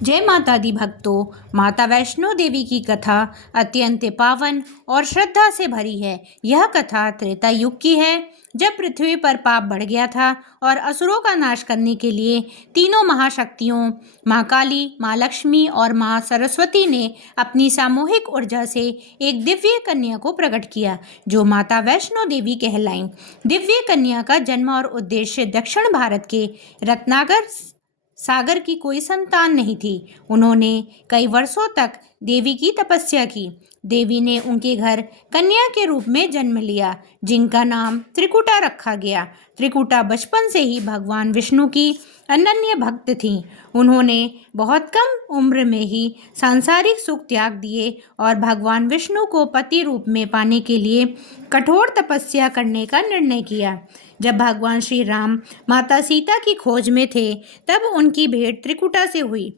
जय माता दी भक्तों। माता वैष्णो देवी की कथा अत्यंत पावन और श्रद्धा से भरी है। यह कथा त्रेता युग की है, जब पृथ्वी पर पाप बढ़ गया था और असुरों का नाश करने के लिए तीनों महाशक्तियों माँ काली, माँ लक्ष्मी और माँ सरस्वती ने अपनी सामूहिक ऊर्जा से एक दिव्य कन्या को प्रकट किया, जो माता वैष्णो देवी कहलाईं। दिव्य कन्या का जन्म और उद्देश्य दक्षिण भारत के रत्नाकर सागर की कोई संतान नहीं थी। उन्होंने कई वर्षों तक देवी की तपस्या की। देवी ने उनके घर कन्या के रूप में जन्म लिया, जिनका नाम त्रिकुटा रखा गया। त्रिकुटा बचपन से ही भगवान विष्णु की अनन्य भक्त थीं। उन्होंने बहुत कम उम्र में ही सांसारिक सुख त्याग दिए और भगवान विष्णु को पति रूप में पाने के लिए कठोर तपस्या करने का निर्णय किया। जब भगवान श्री राम माता सीता की खोज में थे, तब उनकी भेंट त्रिकुटा से हुई।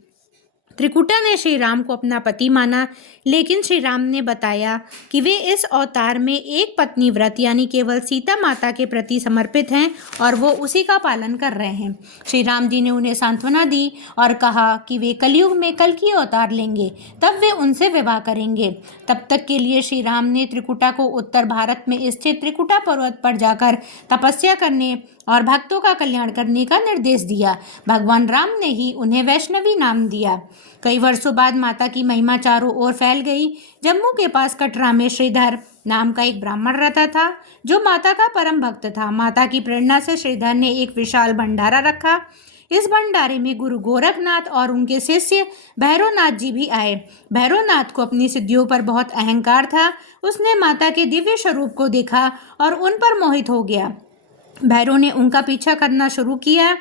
त्रिकुटा ने श्री राम को अपना पति माना, लेकिन श्री राम ने बताया कि वे इस अवतार में एक पत्नी व्रत यानी केवल सीता माता के प्रति समर्पित हैं और वो उसी का पालन कर रहे हैं। श्री राम जी ने उन्हें सांत्वना दी और कहा कि वे कलयुग में कल की अवतार लेंगे, तब वे उनसे विवाह करेंगे। तब तक के लिए श्री राम ने त्रिकुटा को उत्तर भारत में स्थित त्रिकुटा पर्वत पर जाकर तपस्या करने और भक्तों का कल्याण करने का निर्देश दिया। भगवान राम ने ही उन्हें वैष्णवी नाम दिया। कई वर्षों बाद माता की महिमा चारों ओर फैल गई। जम्मू के पास कटरा में श्रीधर नाम का एक ब्राह्मण रहता था, जो माता का परम भक्त था। माता की प्रेरणा से श्रीधर ने एक विशाल भंडारा रखा। इस भंडारे में गुरु गोरखनाथ और उनके शिष्य भैरवनाथ जी भी आए। भैरवनाथ को अपनी सिद्धियों पर बहुत अहंकार था। उसने माता के दिव्य स्वरूप को देखा और उन पर मोहित हो गया। भैरव ने उनका पीछा करना शुरू किया।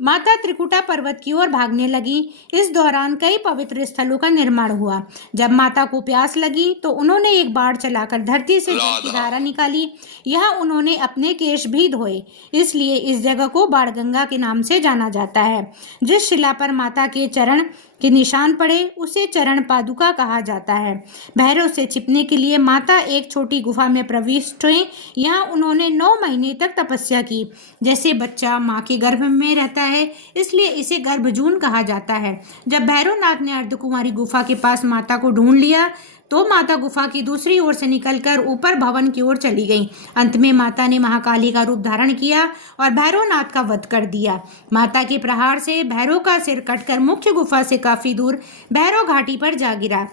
माता त्रिकुटा पर्वत की ओर भागने लगी। इस दौरान कई पवित्र स्थलों का निर्माण हुआ। जब माता को प्यास लगी तो उन्होंने एक बाढ़ चलाकर धरती से जल की धारा निकाली। यहाँ उन्होंने अपने केश भी धोए, इसलिए इस जगह को बाणगंगा के नाम से जाना जाता है। जिस शिला पर माता के चरण के निशान पड़े उसे चरण पादुका कहा जाता है। भैरव से छिपने के लिए माता एक छोटी गुफा में प्रविष्ट हुई। यहाँ उन्होंने 9 महीने तक तपस्या की। जैसे बच्चा माँ के गर्भ में रहता है, इसलिए इसे गर्भजून कहा जाता है। जब भैरवनाथ ने अर्धकुमारी गुफा के पास माता को ढूंढ लिया तो माता गुफा की दूसरी ओर से निकलकर ऊपर भवन की ओर चली गई। अंत में माता ने महाकाली का रूप धारण किया और भैरवनाथ का वध कर दिया। माता के प्रहार से भैरव का सिर कटकर मुख्य गुफा से काफी दूर भैरव घाटी पर जा गिरा।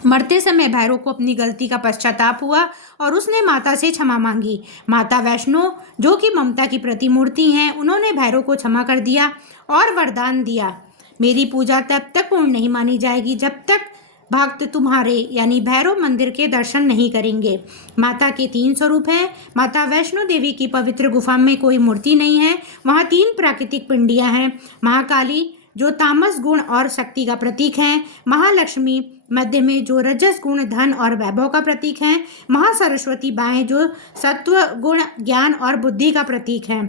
मरते समय भैरव को अपनी गलती का पश्चाताप हुआ और उसने माता से क्षमा मांगी। माता वैष्णो, जो कि ममता की प्रतिमूर्ति हैं, उन्होंने भैरव को क्षमा कर दिया और वरदान दिया, मेरी पूजा तब तक पूर्ण नहीं मानी जाएगी जब तक भक्त तुम्हारे यानी भैरव मंदिर के दर्शन नहीं करेंगे। माता के 3 स्वरूप हैं। माता वैष्णो देवी की पवित्र गुफा में कोई मूर्ति नहीं है। वहाँ 3 प्राकृतिक पिंडियाँ हैं। महाकाली, जो तामस गुण और शक्ति का प्रतीक हैं। महालक्ष्मी मध्य में, जो रजस गुण, धन और वैभव का प्रतीक हैं। महासरस्वती बाएं, जो सत्व गुण, ज्ञान और बुद्धि का प्रतीक है।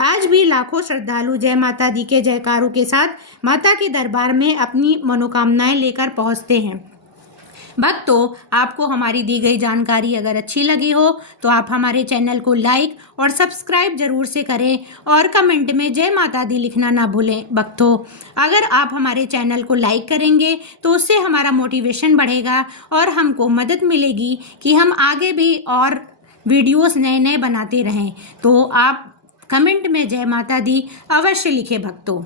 आज भी लाखों श्रद्धालु जय माता दी के जयकारों के साथ माता के दरबार में अपनी मनोकामनाएं लेकर पहुंचते हैं। भक्तों, आपको हमारी दी गई जानकारी अगर अच्छी लगी हो तो आप हमारे चैनल को लाइक और सब्सक्राइब जरूर से करें और कमेंट में जय माता दी लिखना ना भूलें। भक्तों, अगर आप हमारे चैनल को लाइक करेंगे तो उससे हमारा मोटिवेशन बढ़ेगा और हमको मदद मिलेगी कि हम आगे भी और वीडियोस नए नए बनाते रहें। तो आप कमेंट में जय माता दी अवश्य लिखें भक्तों।